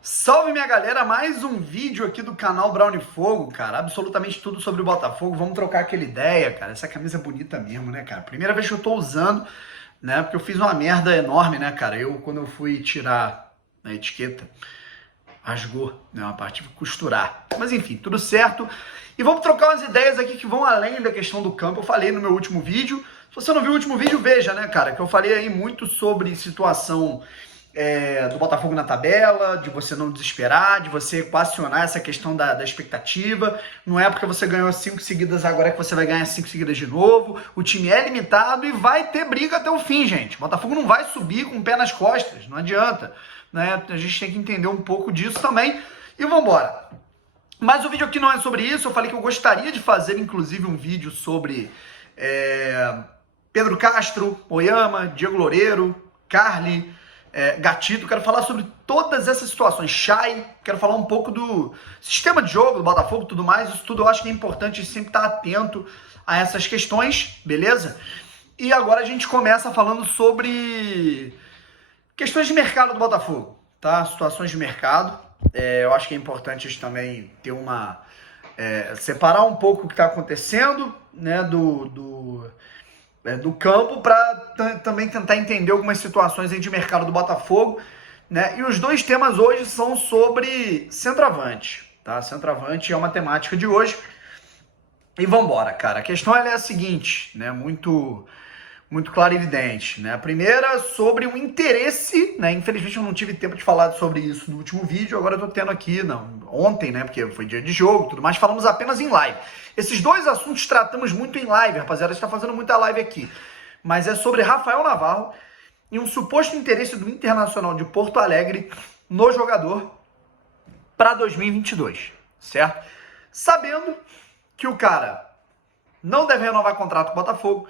Salve minha galera, mais um vídeo aqui do canal Brown Fogo, cara, absolutamente tudo sobre o Botafogo, vamos trocar aquela ideia, cara, essa camisa é bonita mesmo, né, cara, primeira vez que eu tô usando, né, porque eu fiz uma merda enorme, né, cara, quando eu fui tirar a etiqueta, rasgou, né, uma parte, tive que costurar, mas enfim, tudo certo, e vamos trocar umas ideias aqui que vão além da questão do campo, eu falei no meu último vídeo, se você não viu o último vídeo, veja, né, cara, que eu falei aí muito sobre situação do Botafogo na tabela, de você não desesperar, de você equacionar essa questão da expectativa. Não é porque você ganhou 5 seguidas agora que você vai ganhar 5 seguidas de novo. O time é limitado e vai ter briga até o fim, gente. O Botafogo não vai subir com o pé nas costas, não adianta. Né? A gente tem que entender um pouco disso também. E vamos embora. Mas o vídeo aqui não é sobre isso. Eu falei que eu gostaria de fazer, inclusive, um vídeo sobre Pedro Castro, Oyama, Diego Loureiro, Carly, Gatito. Quero falar sobre todas essas situações. Chay, quero falar um pouco do sistema de jogo do Botafogo e tudo mais. Isso tudo eu acho que é importante sempre estar atento a essas questões, beleza? E agora a gente começa falando sobre questões de mercado do Botafogo, tá? Situações de mercado. Eu acho que é importante a gente também ter separar um pouco o que está acontecendo, né, do campo, para também tentar entender algumas situações aí de mercado do Botafogo, né? E os dois temas hoje são sobre centroavante, tá? Centroavante é uma temática de hoje. E vambora, cara. A questão é a seguinte, né? Muito clara e evidente, né? A primeira sobre o interesse, né? Infelizmente eu não tive tempo de falar sobre isso no último vídeo, agora eu tô tendo aqui, ontem, né? Porque foi dia de jogo e tudo mais, falamos apenas em live. Esses dois assuntos tratamos muito em live, rapaziada, a gente tá fazendo muita live aqui. Mas é sobre Rafael Navarro e um suposto interesse do Internacional de Porto Alegre no jogador para 2022, certo? Sabendo que o cara não deve renovar contrato com o Botafogo,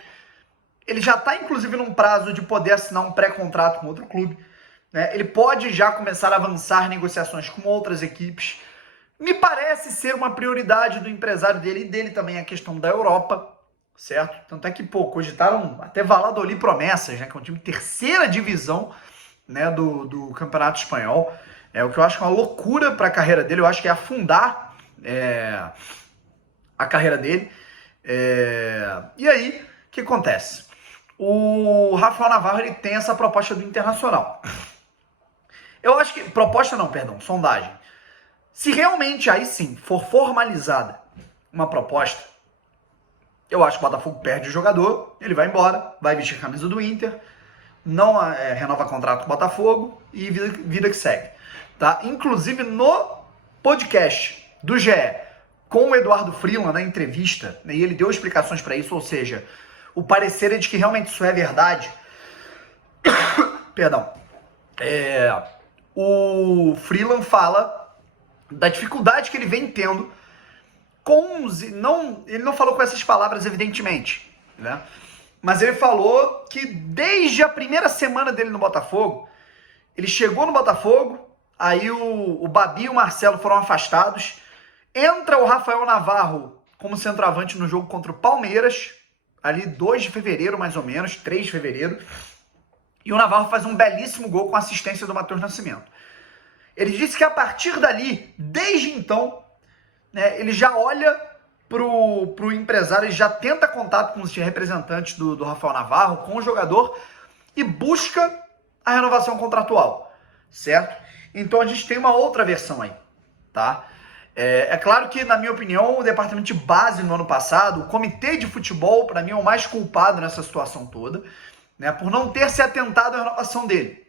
ele já está, inclusive, num prazo de poder assinar um pré-contrato com outro clube. Né? Ele pode já começar a avançar negociações com outras equipes. Me parece ser uma prioridade do empresário dele e dele também a questão da Europa, certo? Tanto é que, cogitaram até Valladolid Promessas, né? Que é um time de terceira divisão, né, do Campeonato Espanhol. O que eu acho que é uma loucura para a carreira dele. Eu acho que é afundar a carreira dele. E aí, o que acontece? O Rafael Navarro ele tem essa proposta do Internacional. Eu acho que... Proposta não, perdão, sondagem. Se realmente aí sim for formalizada uma proposta, eu acho que o Botafogo perde o jogador, ele vai embora, vai vestir a camisa do Inter, não renova contrato com o Botafogo e vida que segue. Tá? Inclusive no podcast do GE com o Eduardo Freeland na entrevista, né, e ele deu explicações para isso, ou seja, o parecer é de que realmente isso é verdade. Perdão. O Freeland fala da dificuldade que ele vem tendo com os... ele não falou com essas palavras, evidentemente, né? Mas ele falou que desde a primeira semana dele no Botafogo, ele chegou no Botafogo, aí o Babi e o Marcelo foram afastados, entra o Rafael Navarro como centroavante no jogo contra o Palmeiras, ali 2 de fevereiro, mais ou menos, 3 de fevereiro, e o Navarro faz um belíssimo gol com assistência do Matheus Nascimento. Ele disse que a partir dali, desde então, né, ele já olha pro empresário, ele já tenta contato com os representantes do Rafael Navarro, com o jogador, e busca a renovação contratual, certo? Então a gente tem uma outra versão aí, tá? É claro que, na minha opinião, o departamento de base no ano passado, o comitê de futebol, para mim, é o mais culpado nessa situação toda, né, por não ter se atentado à renovação dele.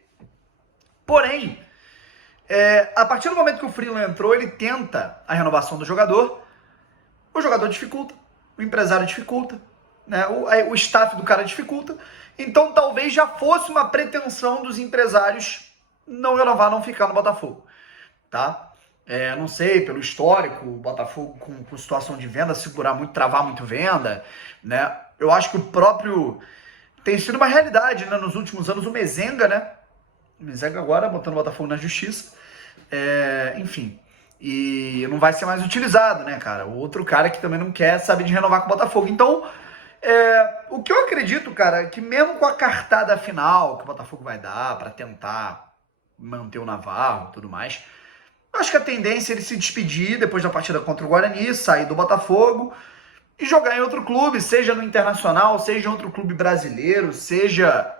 Porém, a partir do momento que o Freeland entrou, ele tenta a renovação do jogador, o jogador dificulta, o empresário dificulta, né, o staff do cara dificulta, então talvez já fosse uma pretensão dos empresários não renovar, não ficar no Botafogo, tá? Não sei, pelo histórico, o Botafogo com situação de venda, segurar muito, travar muito venda, né? Eu acho que o próprio... Tem sido uma realidade, né? Nos últimos anos, o Mezenga, né? O Mezenga agora botando o Botafogo na justiça. Enfim. E não vai ser mais utilizado, né, cara? O outro cara que também não quer saber de renovar com o Botafogo. Então, o que eu acredito, cara, é que mesmo com a cartada final que o Botafogo vai dar para tentar manter o Navarro e tudo mais... Eu acho que a tendência é ele se despedir depois da partida contra o Guarani, sair do Botafogo e jogar em outro clube, seja no Internacional, seja em outro clube brasileiro, seja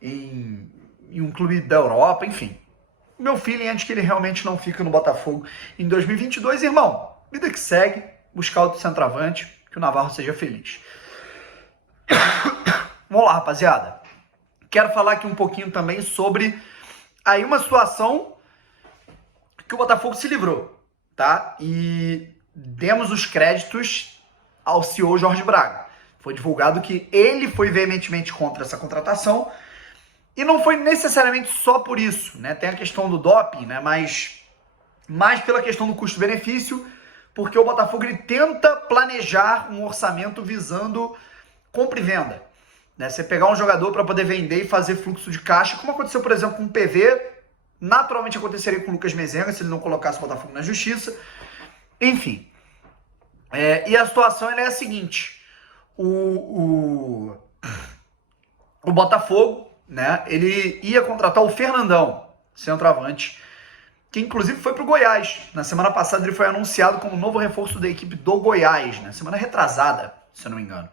em um clube da Europa, enfim. Meu feeling é de que ele realmente não fica no Botafogo em 2022. Irmão, vida que segue, buscar outro centroavante, que o Navarro seja feliz. Vamos lá, rapaziada. Quero falar aqui um pouquinho também sobre aí uma situação que o Botafogo se livrou, tá? E demos os créditos ao CEO Jorge Braga. Foi divulgado que ele foi veementemente contra essa contratação e não foi necessariamente só por isso, né? Tem a questão do doping, né? Mas mais pela questão do custo-benefício, porque o Botafogo ele tenta planejar um orçamento visando compra e venda. Né? Você pegar um jogador para poder vender e fazer fluxo de caixa, como aconteceu, por exemplo, com o PV, naturalmente aconteceria com o Lucas Mezenga, se ele não colocasse o Botafogo na justiça. Enfim. E a situação é a seguinte. O Botafogo, né, ele ia contratar o Fernandão, centroavante, que inclusive foi para o Goiás. Na semana passada ele foi anunciado como novo reforço da equipe do Goiás, né? Semana retrasada, se eu não me engano.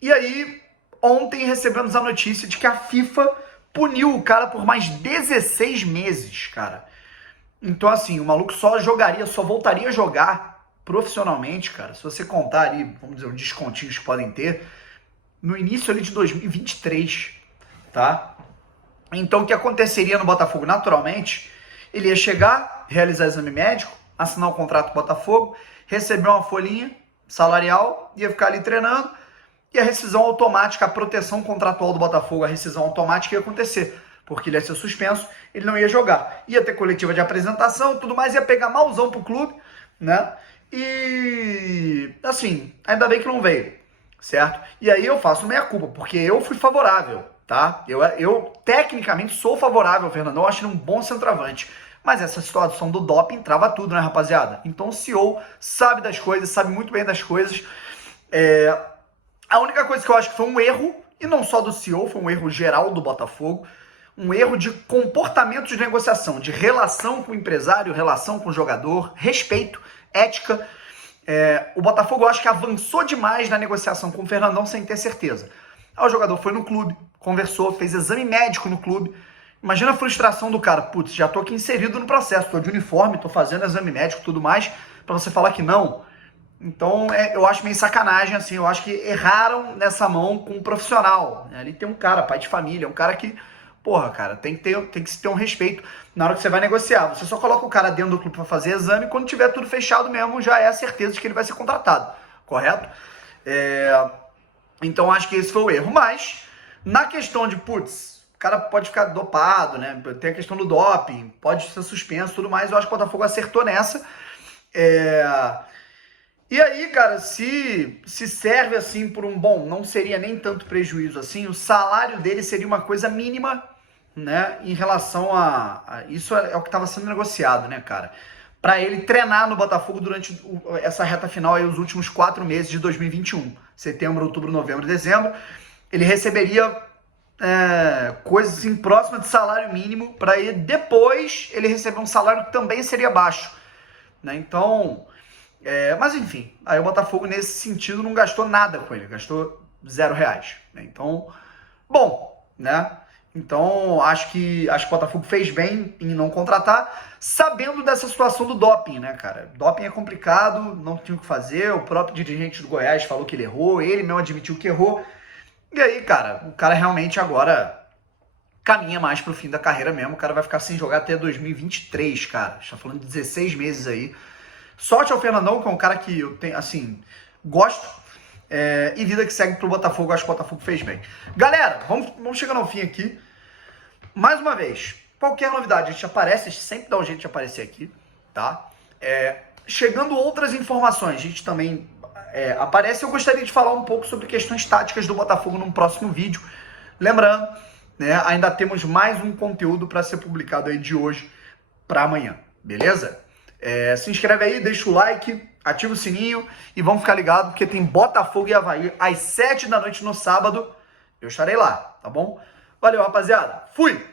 E aí, ontem recebemos a notícia de que a FIFA puniu o cara por mais 16 meses, cara. Então, assim, o maluco só voltaria a jogar profissionalmente, cara, se você contar ali, vamos dizer, os descontinhos que podem ter, no início ali de 2023, tá? Então, o que aconteceria no Botafogo, naturalmente, ele ia chegar, realizar exame médico, assinar o contrato com o Botafogo, receber uma folhinha salarial, ia ficar ali treinando, e a rescisão automática, a proteção contratual do Botafogo, a rescisão automática ia acontecer, porque ele ia ser suspenso, ele não ia jogar. Ia ter coletiva de apresentação, tudo mais, ia pegar malzão pro clube, né? E, assim, ainda bem que não veio, certo? E aí eu faço meia culpa, porque eu fui favorável, tá? Eu tecnicamente sou favorável ao Fernandão, eu acho ele um bom centroavante. Mas essa situação do doping trava tudo, né, rapaziada? Então o CEO sabe das coisas, sabe muito bem das coisas. A única coisa que eu acho que foi um erro, e não só do CEO, foi um erro geral do Botafogo, um erro de comportamento de negociação, de relação com o empresário, relação com o jogador, respeito, ética. O Botafogo, eu acho que avançou demais na negociação com o Fernandão sem ter certeza. Aí o jogador foi no clube, conversou, fez exame médico no clube. Imagina a frustração do cara. Putz, já tô aqui inserido no processo, tô de uniforme, tô fazendo exame médico e tudo mais, pra você falar que não. Então, eu acho meio sacanagem, assim, eu acho que erraram nessa mão com um profissional. Ali tem um cara, pai de família, um cara que, porra, cara, tem que se ter um respeito na hora que você vai negociar. Você só coloca o cara dentro do clube pra fazer exame e quando tiver tudo fechado mesmo, já é a certeza de que ele vai ser contratado, correto? Então, acho que esse foi o erro. Mas, na questão de, putz, o cara pode ficar dopado, né? Tem a questão do doping, pode ser suspenso e tudo mais, eu acho que o Botafogo acertou nessa. E aí, cara, se serve assim por um bom, não seria nem tanto prejuízo assim, o salário dele seria uma coisa mínima, né, em relação a isso é o que estava sendo negociado, né, cara, para ele treinar no Botafogo durante essa reta final aí, os últimos 4 meses de 2021, setembro, outubro, novembro e dezembro, ele receberia coisas assim, próximas de salário mínimo, para ele depois ele receber um salário que também seria baixo, né, então... mas enfim, aí o Botafogo nesse sentido não gastou nada com ele, gastou R$0, né? Então, bom, né? Então, acho que o Botafogo fez bem em não contratar, sabendo dessa situação do doping, né, cara? Doping é complicado, não tinha o que fazer, o próprio dirigente do Goiás falou que ele errou, ele mesmo admitiu que errou, e aí, cara, o cara realmente agora caminha mais pro fim da carreira mesmo, o cara vai ficar sem jogar até 2023, cara, a gente tá falando de 16 meses aí. Sorte ao Fernandão, que é um cara que eu tenho, assim, gosto. E vida que segue pro Botafogo, acho que o Botafogo fez bem. Galera, vamos chegando ao fim aqui. Mais uma vez, qualquer novidade, a gente aparece, a gente sempre dá um jeito de aparecer aqui, tá? Chegando outras informações, a gente também aparece. Eu gostaria de falar um pouco sobre questões táticas do Botafogo num próximo vídeo. Lembrando, né, ainda temos mais um conteúdo para ser publicado aí de hoje para amanhã, beleza? Se inscreve aí, deixa o like, ativa o sininho e vamos ficar ligados porque tem Botafogo e Avaí às 7 da noite no sábado. Eu estarei lá, tá bom? Valeu, rapaziada. Fui!